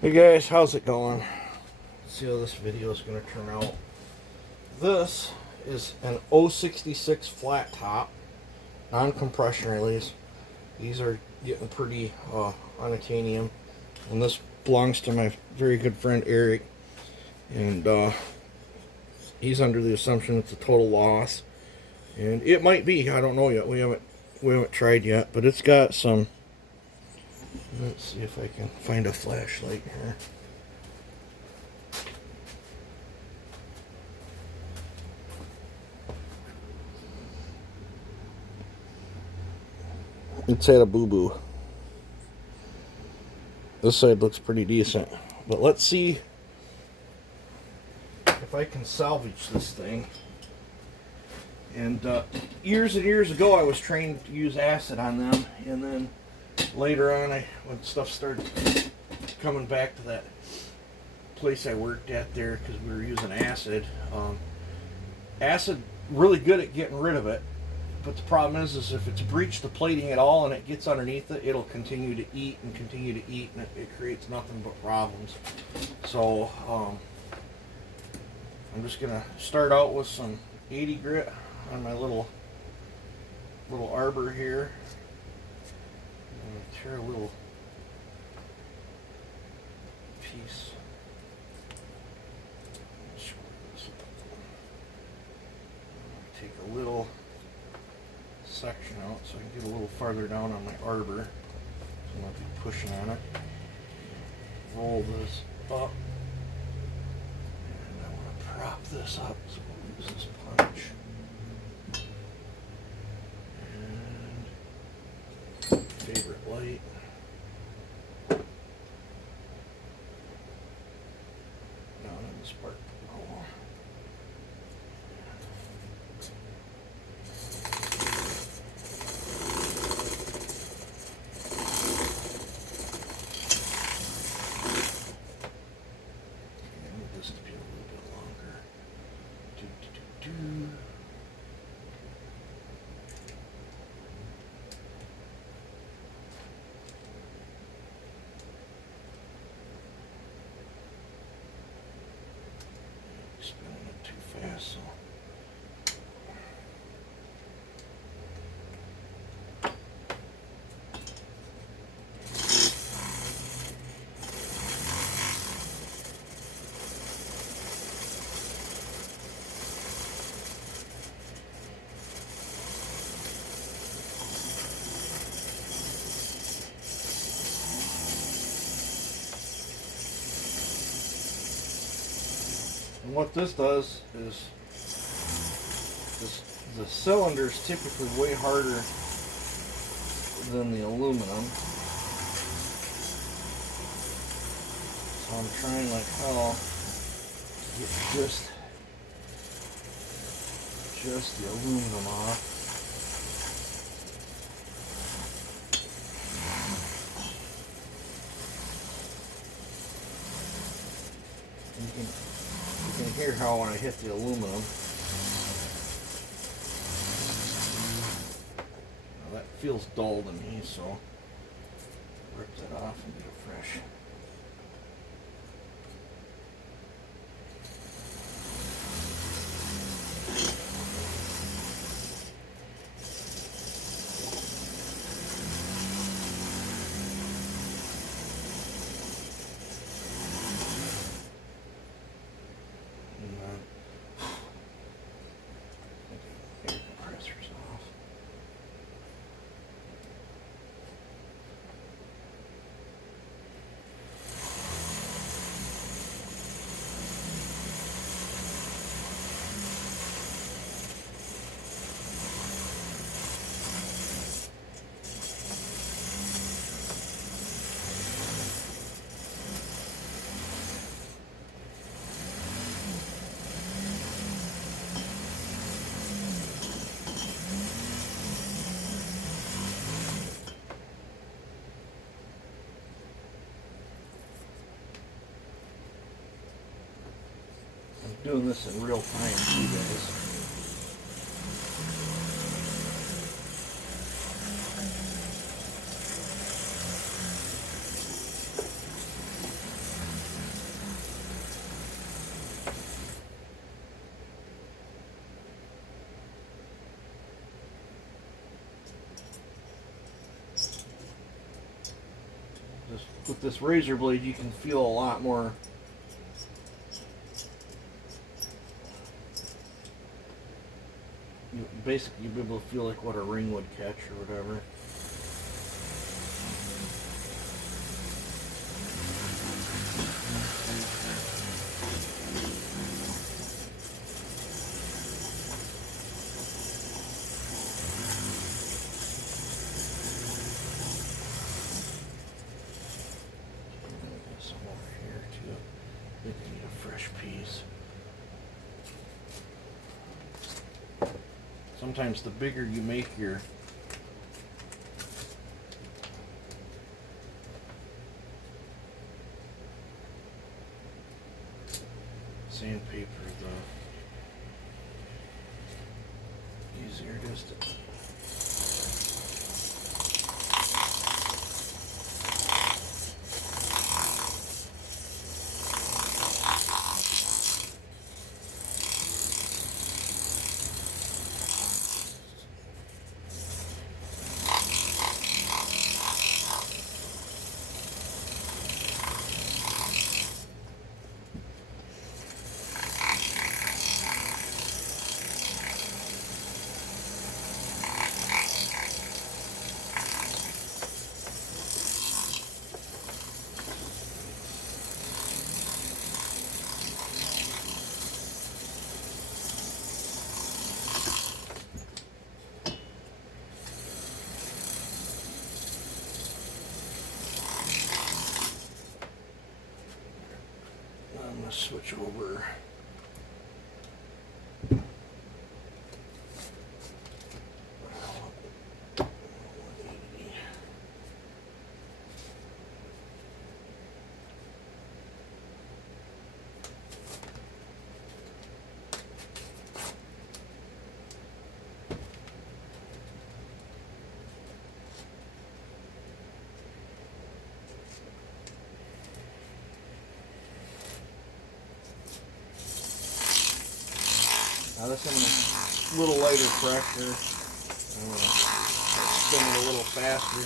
Hey guys, how's it going? Let's see how this video is going to turn out. This is an 066 flat top, non-compression release. These are getting pretty unattainium, and this belongs to my very good friend Eric, and he's under the assumption it's a total loss, and it might be. I don't know yet. We haven't tried yet, but it's got some. Let's see if I can find a flashlight here. It's had a boo-boo. This side looks pretty decent, but let's see if I can salvage this thing. And years and years ago, I was trained to use acid on them, and then later on, when stuff started coming back to that place I worked at there, because we were using acid. Acid, really good at getting rid of it, but the problem is if it's breached the plating at all and it gets underneath it, it'll continue to eat and continue to eat, and it creates nothing but problems. So I'm just gonna start out with some 80 grit on my little arbor here. I'm gonna tear a little piece. Take a little section out so I can get a little farther down on my arbor, so I'm not be pushing on it. Roll this up, and I want to prop this up so we'll use this punch. And favorite light. Down in the spark hole. Spinning it too fast, so and what this does is the cylinder is typically way harder than the aluminum. So I'm trying like hell to get just the aluminum off. You can hear how when I hit the aluminum, now that feels dull to me, so rip that off and get it fresh. Doing this in real time too, guys. with this razor blade, you can feel a lot more. Basically, you'll be able to feel like what a ring would catch or whatever. Some over here too. I think I need a fresh piece. Sometimes the bigger you make your sandpaper, the easier it is to. I'm going to switch over. Now this is a little lighter pressure. I'm going to spin it a little faster.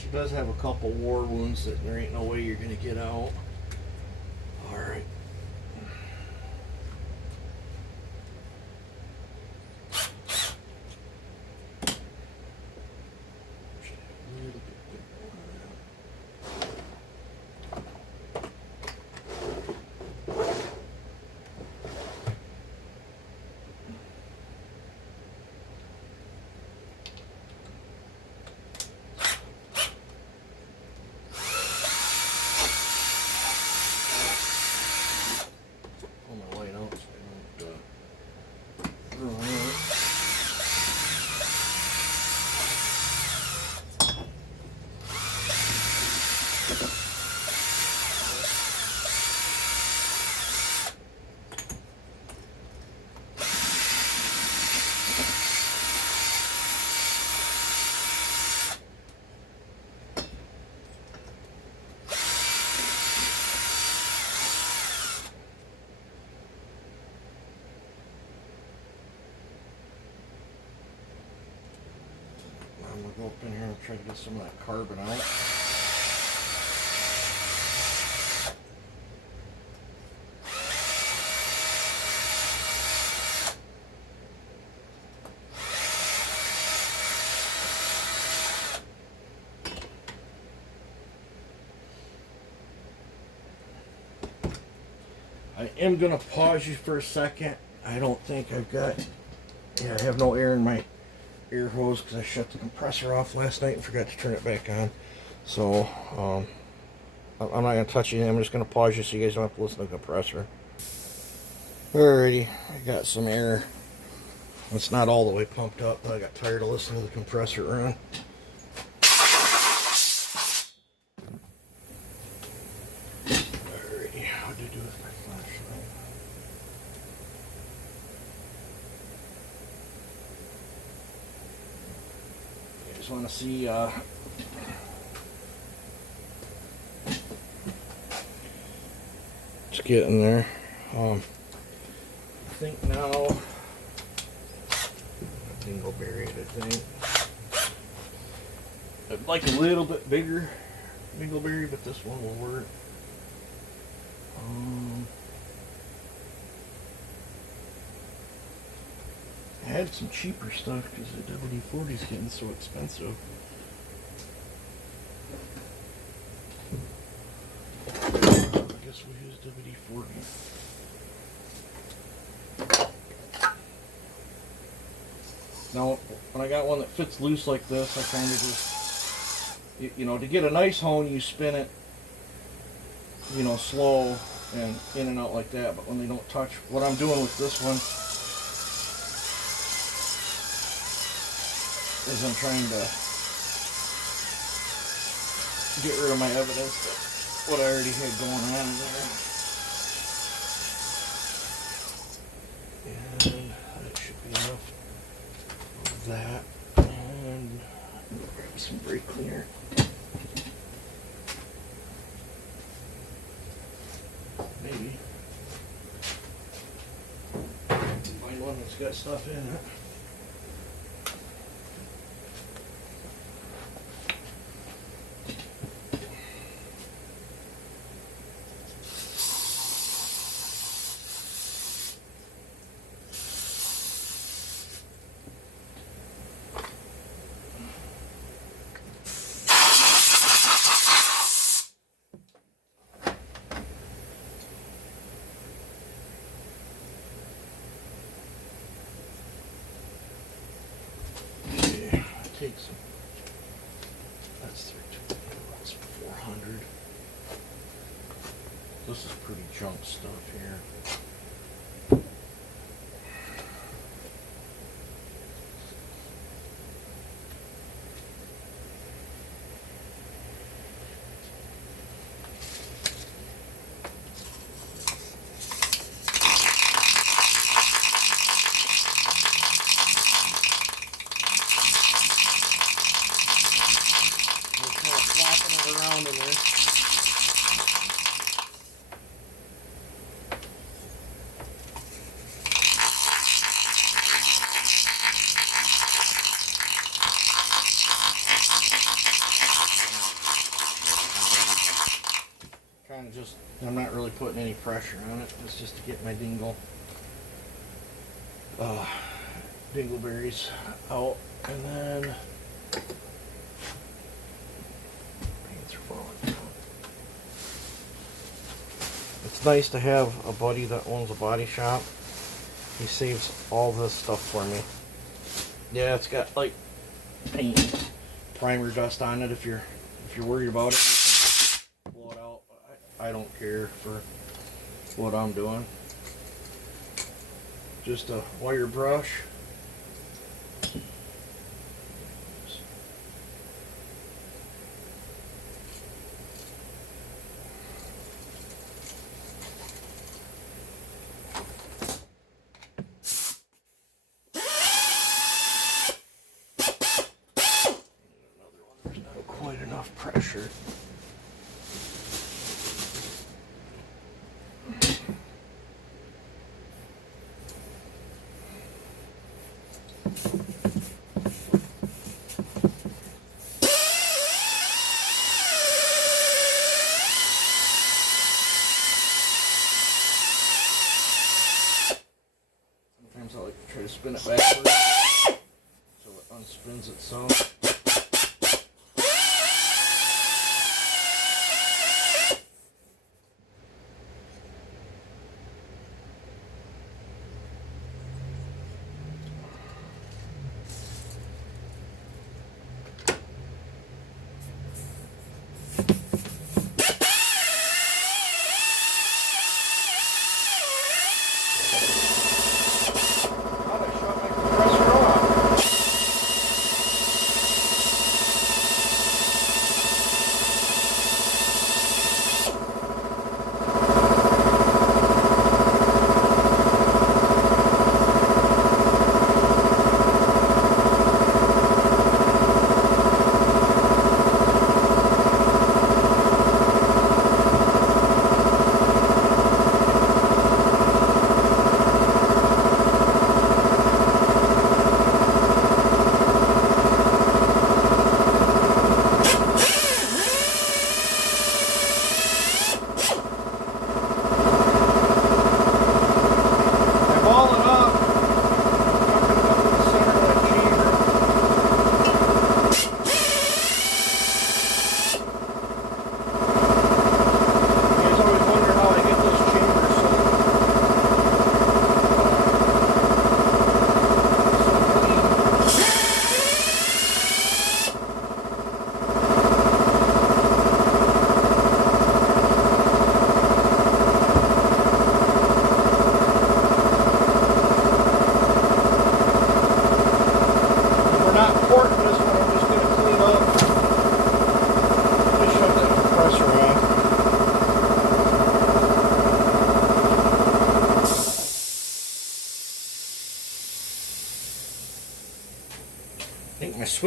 She does have a couple war wounds that there ain't no way you're going to get out. Alright. I'm going to go up in here and try to get some of that carbon out. I am going to pause you for a second. I don't think I've got, yeah, I have no air in my air hose because I shut the compressor off last night and forgot to turn it back on. So I'm not going to touch anything. I'm just going to pause you so you guys don't have to listen to the compressor. Alrighty, I got some air. It's not all the way pumped up, but I got tired of listening to the compressor run. Alrighty, what do I do with my flashlight? You just want to see It's getting there. I think now dingleberry, I think. I'd like a little bit bigger dingleberry, but this one will work. I had some cheaper stuff because the WD-40 is getting so expensive. I guess we use WD-40. Now, when I got one that fits loose like this, I kind of just, you know, to get a nice hone, you spin it, you know, slow and in and out like that. But when they don't touch, what I'm doing with this one is I'm trying to get rid of my evidence that what I already had going on in there. And that should be enough of that. And grab some brake cleaner. Maybe. Find one that's got stuff in it. Take some. That's 320. That's 400. This is pretty junk stuff here. Around in there. Kind of just, I'm not really putting any pressure on it. It's just to get my dingleberries out, and then it's nice to have a buddy that owns a body shop. He saves all this stuff for me. Yeah, it's got like paint, primer dust on it. If you're worried about it, you can blow it out. I don't care for what I'm doing. Just a wire brush. Quite enough pressure. Sometimes I like to try to spin it backwards so it unspins itself.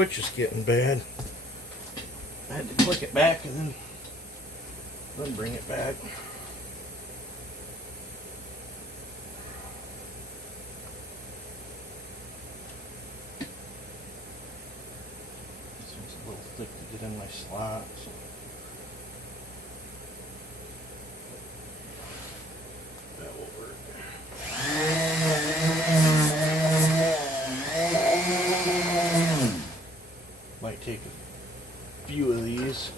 switch is getting bad. I had to click it back and then bring it back. This one's a little thick to get in my slot, so. That will work. Might take a few of these.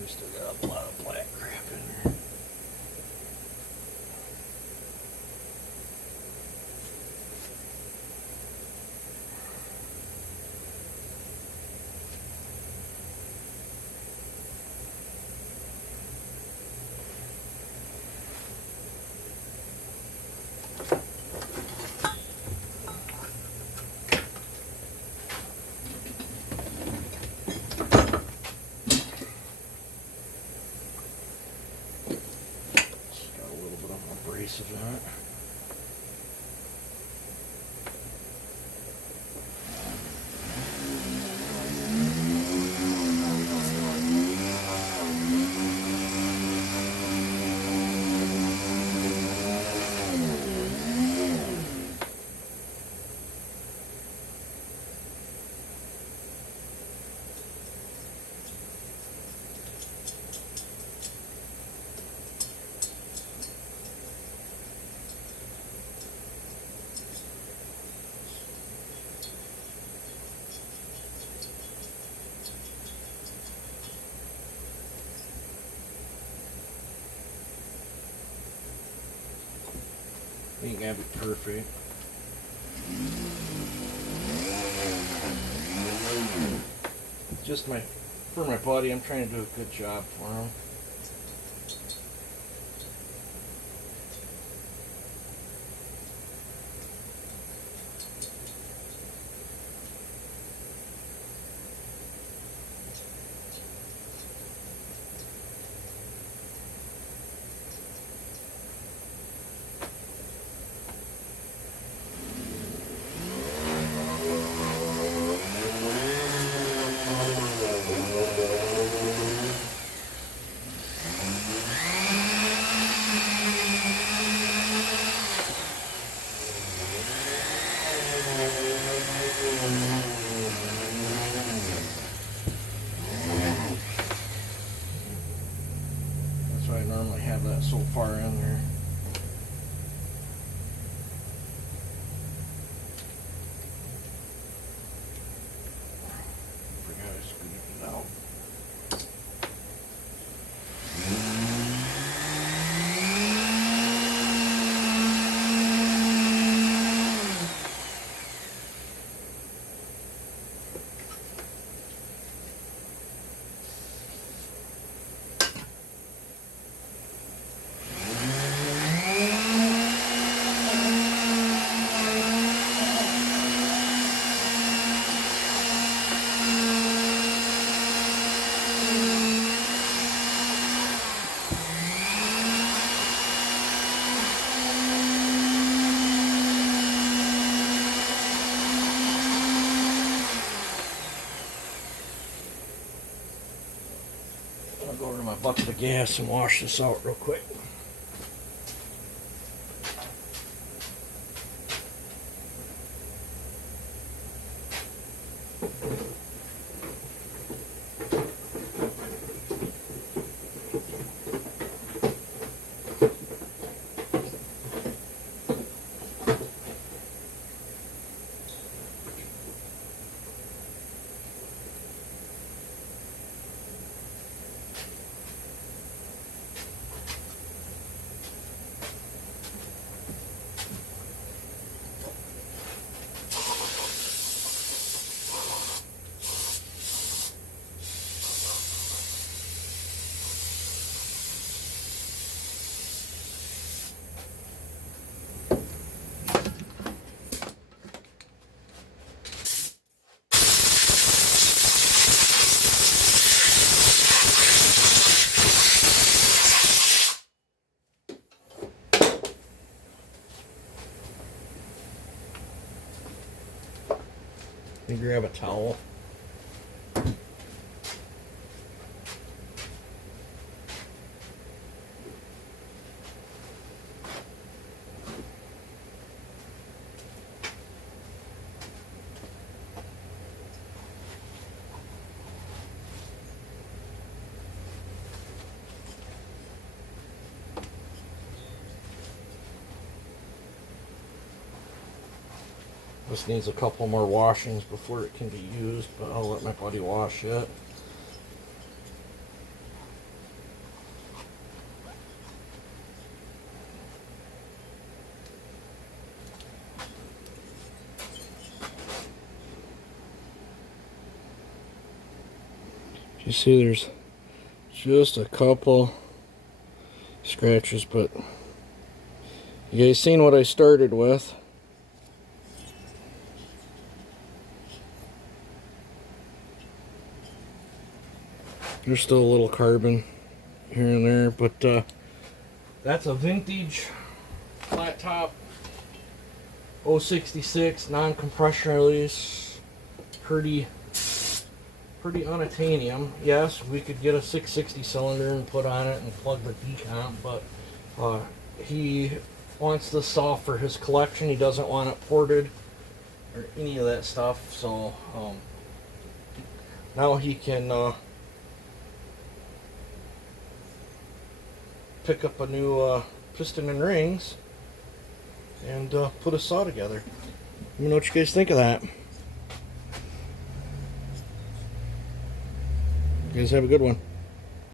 We still got a lot of black crap in there. Of that. Ain't gonna be perfect. Just my for my buddy. I'm trying to do a good job for him. That's why I normally have that so far in there. Forgot I screwed it out. I'll go over to my bucket of gas and wash this out real quick. Let me grab a towel. This needs a couple more washings before it can be used, but I'll let my buddy wash it. You see there's just a couple scratches, but you guys seen what I started with. There's still a little carbon here and there, but that's a vintage flat top 066 non-compression release. Pretty unattainium. Yes, we could get a 660 cylinder and put on it and plug the decomp, but he wants this saw for his collection. He doesn't want it ported or any of that stuff, so now he can pick up a new piston and rings and put a saw together. Let me know what you guys think of that. You guys have a good one.